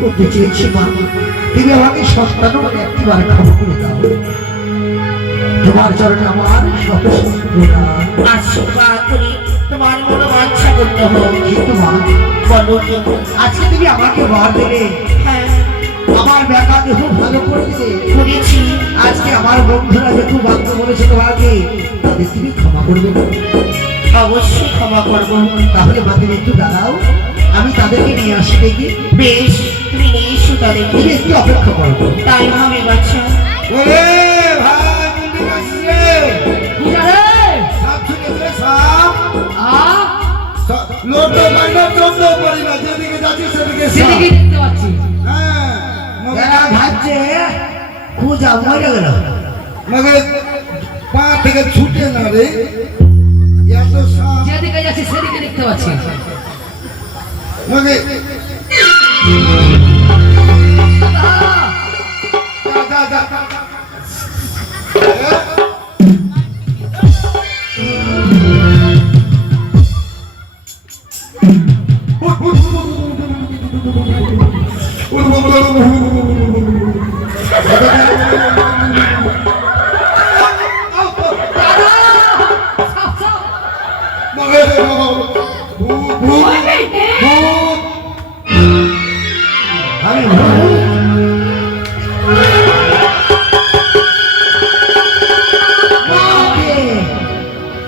করতে চেয়েছি মা, তুমি আমাকে সন্তান একটিবার ক্ষমা করে দাও। তোমার চরণে আমার আশীর্বাদ করি তোমার মনোবাঞ্ছা করতে হবে। কিন্তু মা বলো আজকে তুমি আমাকে বর দিলে, হ্যাঁ আমার ব্যাকা দেহ ভালো করে দিলে, করেছি। আজকে আমার বন্ধুরা যেহেতু বাধ্য করেছে তোমাকে, তাদের তুমি ক্ষমা করবে না? অবশ্যই ক্ষমা করবো। তাহলে মাদের একটু দাঁড়াও, আমি তাদেরকে নিয়ে আসি দেখি। বেশ, তুমি নিয়ে এসো তাদেরকে। তুমি একটু অপেক্ষা করবো। তাই হবে বাচ্চা। পা থেকে ছুটে না রে, এত যেদিকে যাচ্ছি সেদিকে দেখতে পাচ্ছি।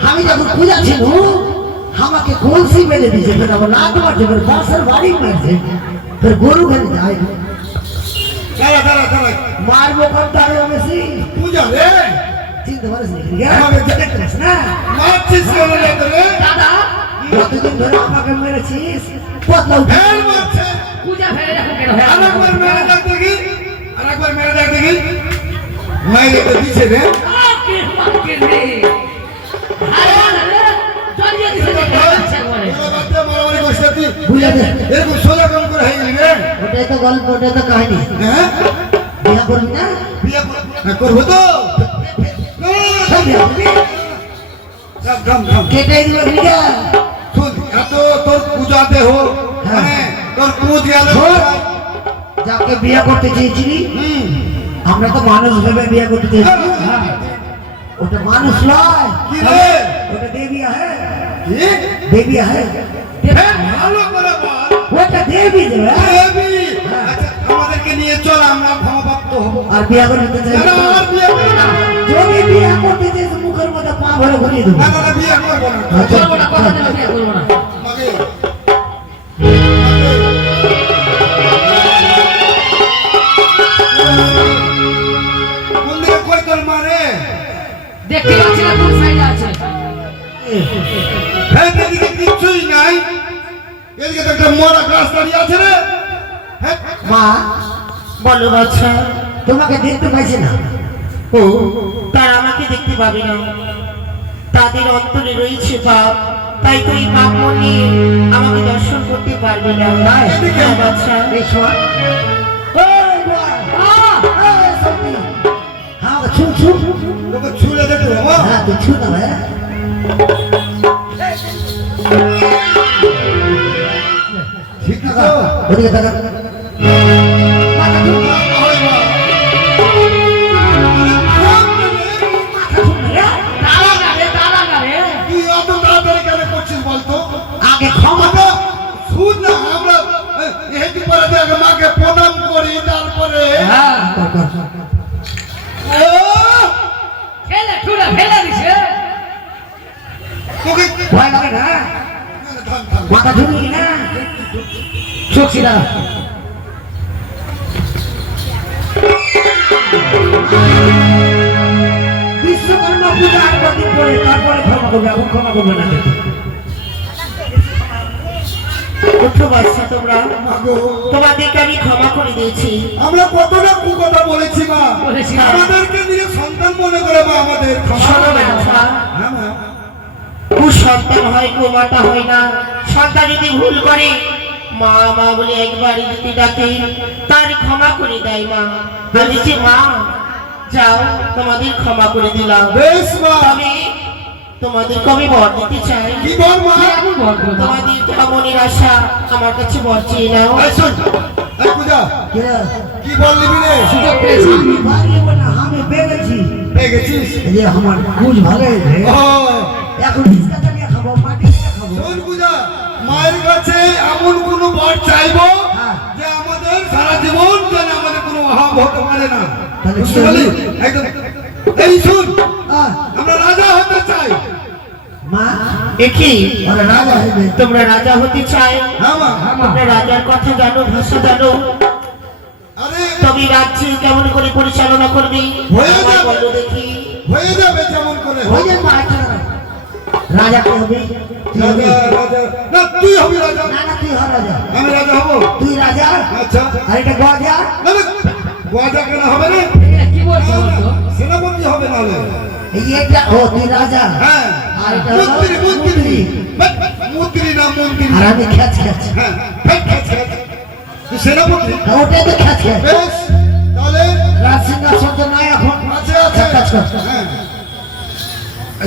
আমি যখন পূজা ছিল আমাকে কলসি মেলে দিয়েছে, ফের আমার লাত মারছে, ফের বাসার বাড়ি মারছে, ফের গরু ঘরে যায় মারবো কম তাহলে আমি পূজা রে চিনতে পারিস না? মারছিস দাদা কতদিন ধরে আমাকে মেরেছিস? মারছে পূজা ফেলে রাখো কেন? আরেকবার মেরে দেখ দেখি, আরেকবার মেরে দেখ দেখি। মাইরে তো দিছে রে। এরকম সোজা কাম করে হয়ে গেলি রে। ওটাই তো গল্প, ওটাই তো কাহিনী। হ্যাঁ বিয়া করবি না? বিয়ে করবো তো। কেটে দিল বিয়া। এত তোর পূজাতে হোক, মানে তোর পূজা যাকে বিয়ে করতে চেয়েছিলি, আমরা তো মানুষ ভেবে বিয়ে করতে চেয়েছি। ওটা মানুষ নয়, কি রে? ওটা দেবিয়া হ্যাঁ, কি? দেবিয়া হ্যাঁ, ভালো করে বল। ওটা দেবী দেবে। দেবী। আচ্ছা, আমাদেরকে নিয়ে চল, আমরা ক্ষমাপ্রাপ্ত হবো। আর বিয়ে করতে চাই না, না, আর বিয়ে করবো না। যদি বিয়ে করতে চাই মুখের মধ্যে পা ভরে ভরিয়ে দেবো। না, না, না, বিয়ে করবো না। করবো না, কথা দিলাম বিয়ে করবো না। মাগে। কোন দিকে কই তোর মা রে? দেখতে পাচ্ছি না কোন সাইডে আছে। হ্যাঁ, এদিকে কিচ্ছুই নাই। এদিকে তো একটা মরা গাছ দাঁড়িয়ে আছে রে। হ্যাঁ, মা বলো বাচ্চা। তোমাকে দেখতে পাইছে না। ও তারা আমাকে দেখতে পাবে না, তাদের অন্তরে রয়েছে পাপ, তাই তো এই পাপ নিয়ে আমাকে দর্শন করতে পারবে না। হ্যাঁ বাচ্চা। এই শোন, এই বুয়া, এই সত্যি, হ্যাঁ ছু ছু, তোকে ছুঁড়ে দেখতে বাবা। হ্যাঁ তুই ছু না ভাই। ঠিক আছে। ওদিকে তাকা। মাথা ছু, ওই মা। তালা গাড়ে, তালা গাড়ে। তুই অত তাড়াতাড়ি কেন করছিস বলতো? আগে ক্ষমা আমরা শুন না, আমরা হেঁটে পড়াতে আগে মাকে প্রণাম করি, তারপরে হ্যাঁ, ও ফেলে ঠুলে ফেলে দিছে। তোকে ভয় লাগে না? থাম, থাম। মাথা ঝুঁকি না? চোখ ছিলা। বিশ্বকর্মা পূজা আর কদিন পরে, তারপরে ক্ষমা করবে, এখন ক্ষমা করবে না। উঠো বাচ্চা, তোমরা মাগো, তোমাদেরকে আমি ক্ষমা করে দিয়েছি। আমরা কতটা কুকথা বলেছি মা, বলেছি। আমাদেরকে নিয়ে সন্তান মনে করে মা আমাদের শোনো বাচ্চা, হ্যাঁ মা। সন্তান হয় গোমাতা হয় না। সন্তান যদি ভুল করে মা মা বলে একবার যদি ডাকে, তার ক্ষমা করে দেয় মা। আমি যে মা, যাও তোমাদের ক্ষমা করে দিলাম। বেশ মা। তবে তোমাদেরকে আমি বর দিতে চাই। কি বল মা? এমন বল করো না। তোমাদের যা মনের আশা আমার কাছে বর চেয়ে নাও। এই শোন, এই পূজা কে? কি বললি রে? সুযোগ পেয়েছি। আমি পারবো না, আমি পেরেছি। পেয়ে গেছিস? এই যে আমার কুচ ভালো হয়েছে। ও এখন রিস্কা চালিয়ে খাবো, মাটি দিয়ে খাবো। শোন পূজা, মায়ের কাছে এমন কোনো বর চাইবো হ্যাঁ। যে আমাদের সারা জীবন যেন আমাদের কোনো অভাব হতে পারে না। তাহলে বুঝতে কি পারলি? হবে? একদম। এই শুন, আহ, আমরা রাজা হতে চাই। মা, দেখি ওরা রাজা হইবে। তোমরা রাজা হতে চাই, হ্যাঁ মা। তোমরা রাজার কথা জানো, ভাষা জানো, আরে তবে রাজ্য কেমন করে পরিচালনা করবি হয়ে আমায় যাবে। বলো দেখি। হয়ে যাবে যেমন করে হোক। ওই যে মা, একটা রাজা কে হবে? তুই হবি? রাজা রাজা না, তুই হবি রাজা। না না, তুই হ রাজা। আমি রাজা হব। তুই রাজা, আচ্ছা আর এটা গজা। না না, রাজা কেন হবে না? এটা কি বলছো না, বলতো? না, সেনাপতি হবে নাহলে। এই এটা, ও তুই রাজা। হ্যাঁ আর এটা হলো মন্ত্রী মন্ত্রী মন্ত্রী না মন্ত্রী। আর আমি খ্যাচ খ্যাচ। হ্যাঁ ফ্যাট ফ্যাট ফ্যাট। তুই সেনাপতি। ওটাই তো খ্যাচ খ্যাচ। বেশ, তাহলে রাজ সিংহাসন তো নাই এখন। আছে আছে। এক কাজ কর। হ্যাঁ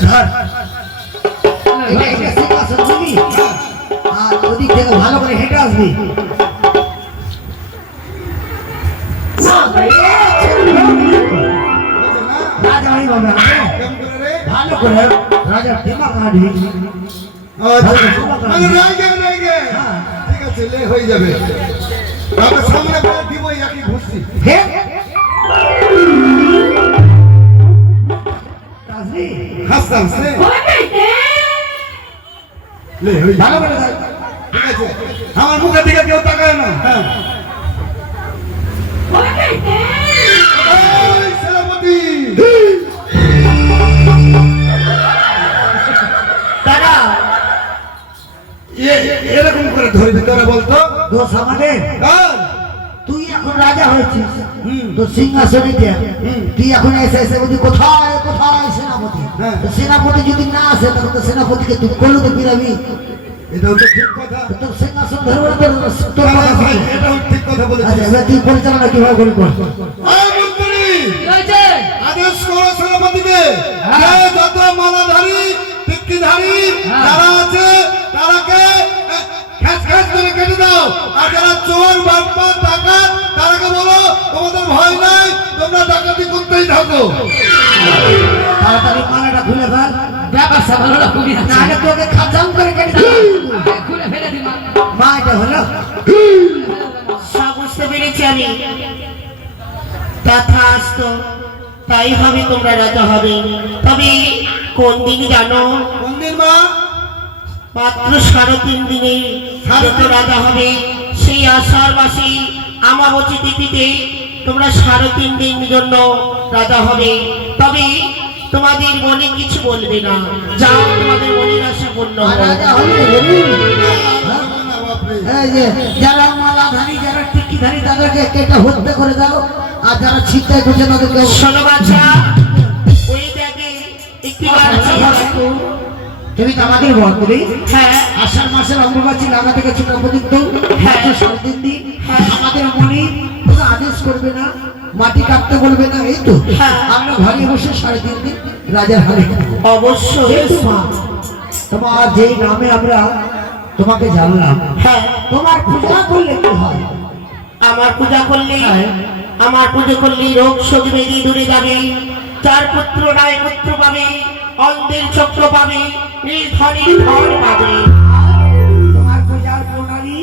ধর, এটা সিংহাসন দিবি, আর ওদিক থেকে ভালো করে হেঁটে আসবি। বুঝলে না? রাজা হয়ে যাবে হ্যাঁ? কেমন করে রে? ভালো করে রাজার দিমাগ হাঁটবি। আচ্ছা, মানে রাইগে রাইগে। হ্যাঁ। ঠিক আছে, লে হয়ে যাবে। আমরা সামনে পড়ে দিব একই ঘুষি। হে? কাজী, হাসতে হাসতে লে হয়ে যাবে। ভালো করে রাখ। ঠিক আছে, আমার মুখের দিকে কেউ তাকায় না। হ্যাঁ এই সেনাপতি। দাদা এরকম করে ধরবি তোরা বলতো? দোষ আমাদের। হ্যাঁ। তুই এখন রাজা হয়েছিস, হুম। তো সিংহাসনে দেখ। হুম। তুই এখন এসে এসে বলছি কোথায় কোথায় সেনাপতি। হ্যাঁ। তো সেনাপতি যদি না আসে তখন তো সেনাপতিকে তুই করলো তো ফিরাবি। এটাও তো ঠিক কথা। তো তোর সিংহাসন ধরবো না, তোর হ্যাঁ, কথা ভাই, শুনবো। এটাও ঠিক কথা বলেছিস। আচ্ছা, এবার তুই পরিচালনা কিভাবে করবি বল। এই মন্ত্রী, কি হয়েছে? আদেশ করো সেনাপতিকে, যে যত মালাধারী টিক্কিধারী হ্যাঁ। যারা আছে তারাকে খ্যাচ খ্যাচ করে কেটে দাও। আর যারা চোর বাটপার ডাকাত তারাকে বলো তোমাদের ভয় নাই, তোমরা ডাকাতি করতেই থাকো। তাড়াতাড়ি মালাটা খুলে ফেল, ব্যাপারটা ভালো না, খুবই আছে। নাহলে তোকে খাজাম করে কেটে দেবো। খুলে ফেলে দি মা। মা, এটা হলো সব বুঝতে পেরেছি আমি। তথাস্তু, তাই হবে, তোমরা রাজা হবে। তবে কোন দিন জানো? কোন দিন মা? মাত্র 3.5 দিনে যত রাজা হবে। সেই আষাঢ় মাসে আমাবতী তিথিতে তোমরা 3.5 দিন জন্য রাজা হবে। তবে তোমাদের মনে কিছু বলবে না, যাও তোমাদের মনের আশা পূর্ণ আর হোক। রাজা হলি হলি। না, না, বাপরে। এই যে যারা মালাধারী যারা টিকিধারী তাদেরকে কেটে হত্যা করে দাও, আর যারা ছিনতাই করছে তাদেরকে শোনো বাচ্চা, ওই দেখে একটি বাচ্চা দেখো। তুমি তো আমাদের মন্ত্রী। হ্যাঁ, আষাঢ় মাসের অম্বুবাচী লাগা থেকে ছোট পর্যন্ত হ্যাঁ। 3.5 দিন হ্যাঁ। আমাদের মনে কোনো আদেশ করবে না, মাটি কাটতে বলবে না, এই তো হ্যাঁ। আমরা ঘরে বসে 3.5 দিন রাজার হালে খাবো। অবশ্যই। কিন্তু মা, তোমার যেই নামে আমরা তোমাকে জানলাম, হ্যাঁ, তোমার পূজা করলে কি হয়? আমার পূজা করলে, হ্যাঁ। আমার পুজো করলে রোগ শোক ব্যাধি দূরে যাবে। যার পুত্র নাই পুত্র পাবে, অন্ধের চক্র পাবে, নির্ধনের ধন পাবে। তোমার পূজার প্রণালী?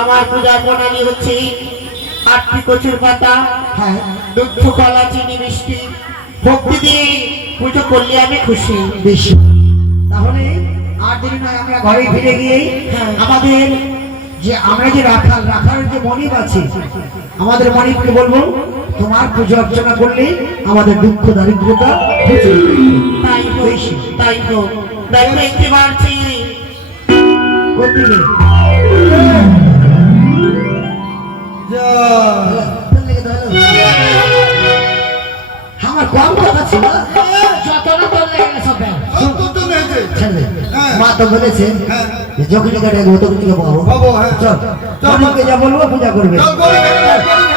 আমার পূজার প্রণালী হচ্ছে 8টি কচুর পাতা, হ্যাঁ, দুধ কলা চিনি মিষ্টি ভক্তি দিয়ে পুজো করলে আমি খুশি। বেশি। তাহলে আর দেরি নয়, আমরা ঘরে ফিরে গিয়ে হ্যাঁ। আমাদের যে আমরা যে রাখার যে মনিব আছে, আমাদের মনিবকে বলবো তোমার পুজো অর্চনা করলে আমাদের দুঃখ দারিদ্রতা ঘুচে যাবে। তাই হোক, বেশি। তাই হোক। দেখো একটিবার চেয়ে কোত্থেকে? যা। আমার কম কথা ছিল। যত না তোর লেগে গেছে সব ব্যাগ। তোর তো নেছে। ছেড়ে দে। হ্যাঁ। মা তো বলেছে হ্যাঁ। যে যখনই কাটে তখন থেকে পাবো। পাবো, হ্যাঁ। চল, চল। মনিবকে যা বলবো পূজা করবে। চল, করে, করে, করে, করে।